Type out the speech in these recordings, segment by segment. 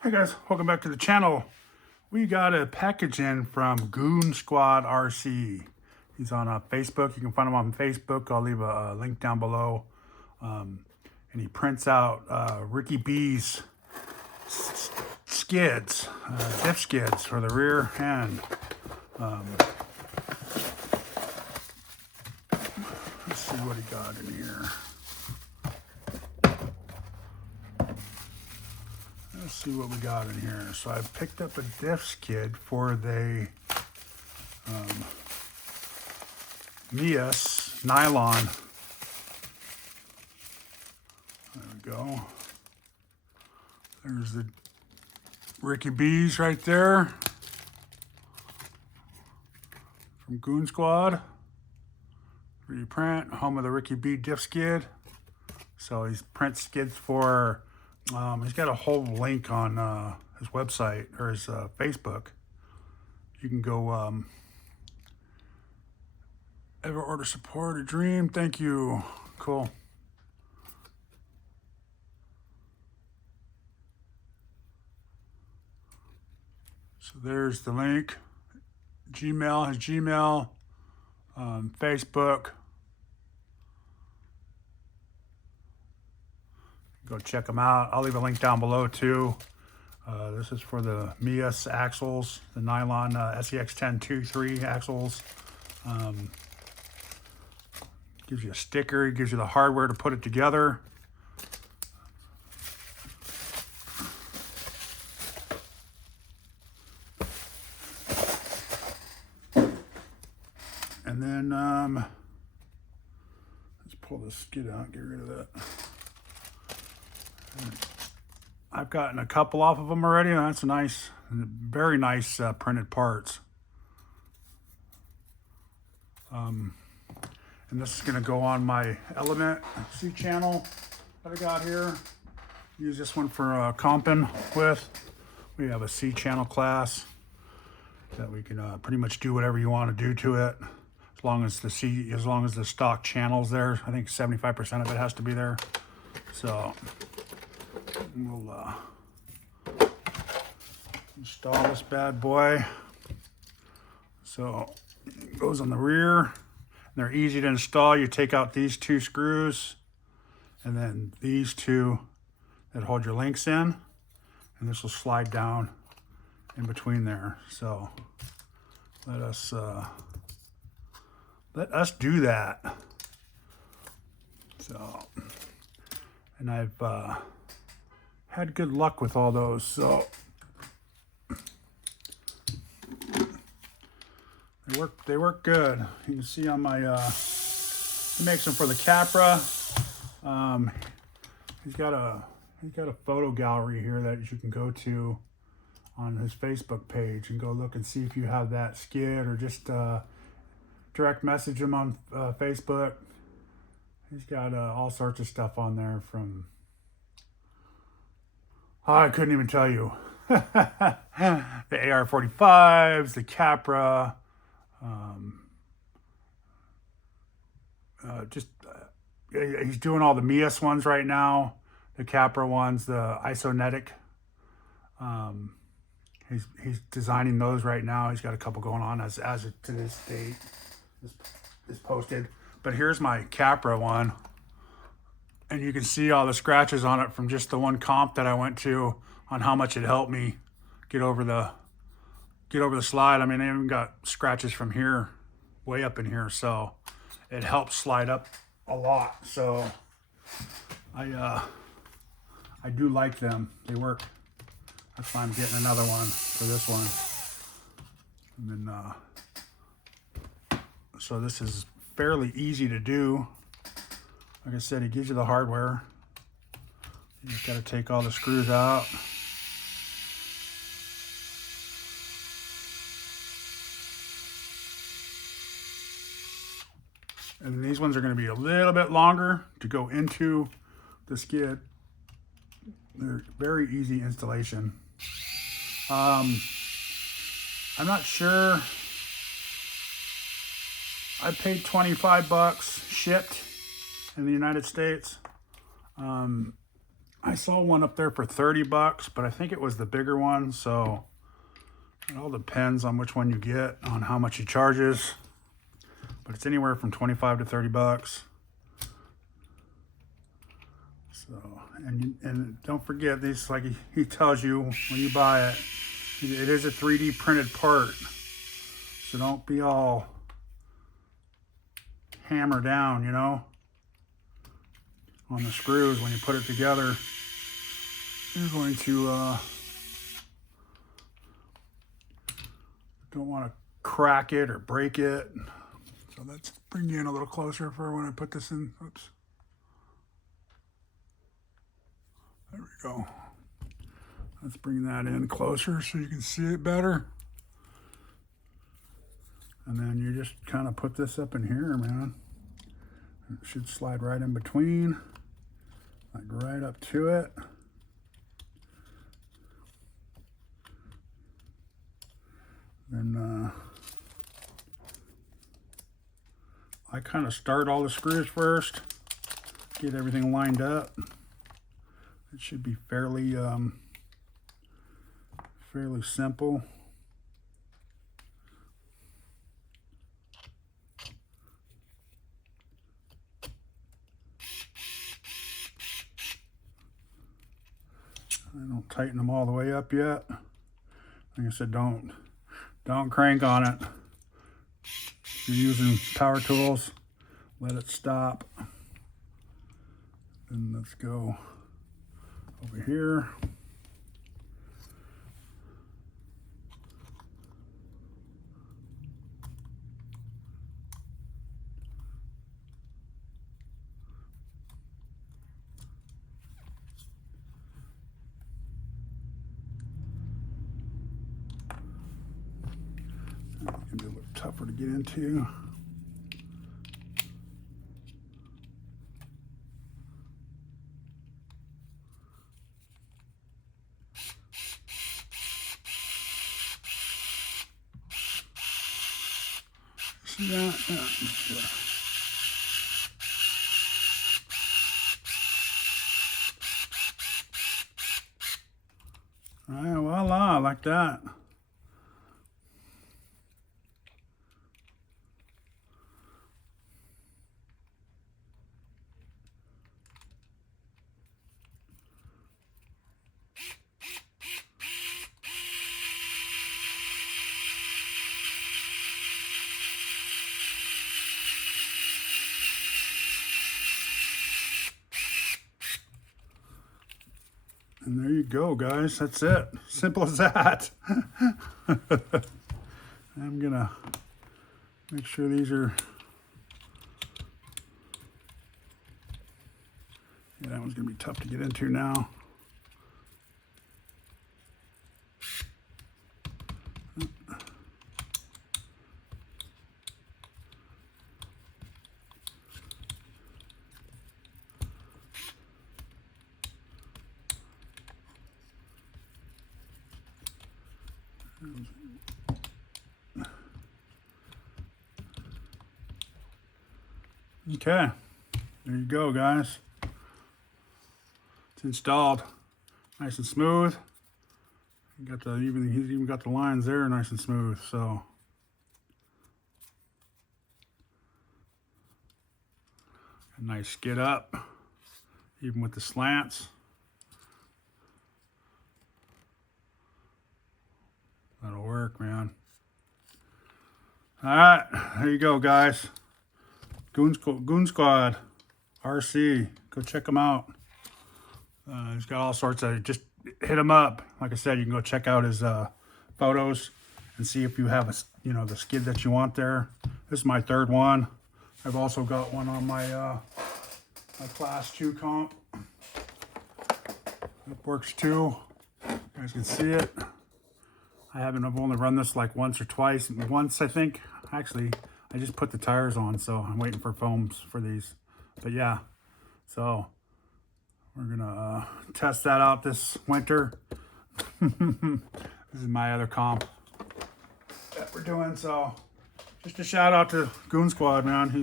Hey guys, welcome back to the channel. We got a package in from Goon Squad RC. He's on Facebook. You can find him on Facebook. I'll leave a link down below. And he prints out RickyB's skids, diff skids for the rear end. Let's see what he got in here. Let's see what we got in here. So I picked up a diff skid for the Meus Nylon. There we go. There's the RickyB's right there from Goon Squad. 3D print, home of the RickyB diff skid. So he's prints skids for. He's got a whole link on his website or his Facebook. You can go ever order support a dream. Thank you. Cool. So there's the link. Gmail, his Gmail, Facebook. Go check them out. I'll leave a link down below too. This is for the Meus axles, the Nylon SCX 10-2-3 axles. Gives you a sticker. It gives you the hardware to put it together. And then let's pull this skid out, get rid of that. I've gotten a couple off of them already. That's nice, very nice printed parts. And this is going to go on my Element C channel that I got here. Use this one for comping with. We have a C channel class that we can pretty much do whatever you want to do to it, as long as the stock channel's there. I think 75% of it has to be there. So we'll install this bad boy. So it goes on the rear. They're easy to install. You take out these two screws and then these two that hold your links in, and this will slide down in between there. So let us do that. So, and I've had good luck with all those. So they work good. You can see on my he makes them for the Capra. He's got a photo gallery here that you can go to on his Facebook page and go look and see if you have that skid, or just direct message him on Facebook. He's got all sorts of stuff on there from, I couldn't even tell you. The AR-45s, the Capra, he's doing all the Meus ones right now, the Capra ones, the isonetic. He's designing those right now. He's got a couple going on as of to this date. This posted. But here's my Capra one, and you can see all the scratches on it from just the one comp that I went to on how much it helped me get over the slide. I mean, I even got scratches from here, way up in here, so it helps slide up a lot. So I do like them. They work. That's why I'm getting another one for this one. And then so this is fairly easy to do. Like I said, it gives you the hardware. You just got to take all the screws out. And these ones are going to be a little bit longer to go into the skid. They're very easy installation. I'm not sure. I paid 25 bucks shipped in the United States. I saw one up there for 30 bucks, but I think it was the bigger one. So it all depends on which one you get, on how much he charges. But it's anywhere from 25 to 30 bucks. So, and don't forget these, like he tells you when you buy it, it is a 3D printed part. So don't be all hammer down, you know, on the screws when you put it together. You're going to don't want to crack it or break it. So let's bring you in a little closer for when I put this in. Oops. There we go. Let's bring that in closer so you can see it better. And then you just kind of put this up in here, man. It should slide right in between, like right up to it. Then I kind of start all the screws first, get everything lined up. It should be fairly simple. I don't tighten them all the way up yet. Like I said, don't crank on it. If you're using power tools, let it stop. Then let's go over here. It's gonna be a little tougher to get into. See that? Yeah. All right, voila, like that. And there you go, guys. That's it. Simple as that. I'm gonna make sure these are. Yeah, that one's gonna be tough to get into now. Okay, there you go, guys. It's installed, nice and smooth. He's even got the lines there, nice and smooth. So a nice skid up, even with the slants. That'll work, man. All right, there you go, guys. Goon Squad, RC. Go check them out. He's got all sorts of, just hit him up. Like I said, you can go check out his photos and see if you have the skid that you want there. This is my third one. I've also got one on my my class 2 comp. It works too. You guys can see it. I've only run this like once or twice. Once, I think. Actually, I just put the tires on, so I'm waiting for foams for these. But yeah, so we're gonna test that out this winter. This is my other comp that we're doing. So just a shout out to Goon Squad, man. He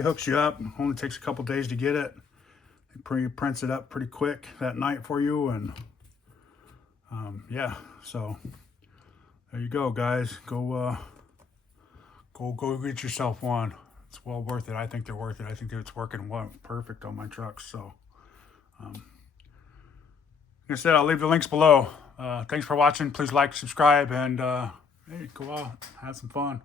hooks you up. Only takes a couple days to get it. He prints it up pretty quick that night for you, and yeah, so there you go, guys. Go get yourself one. It's well worth it. I think they're worth it. I think it's working perfect on my trucks. So like I said, I'll leave the links below. Thanks for watching. Please like, subscribe, and hey, go out, have some fun.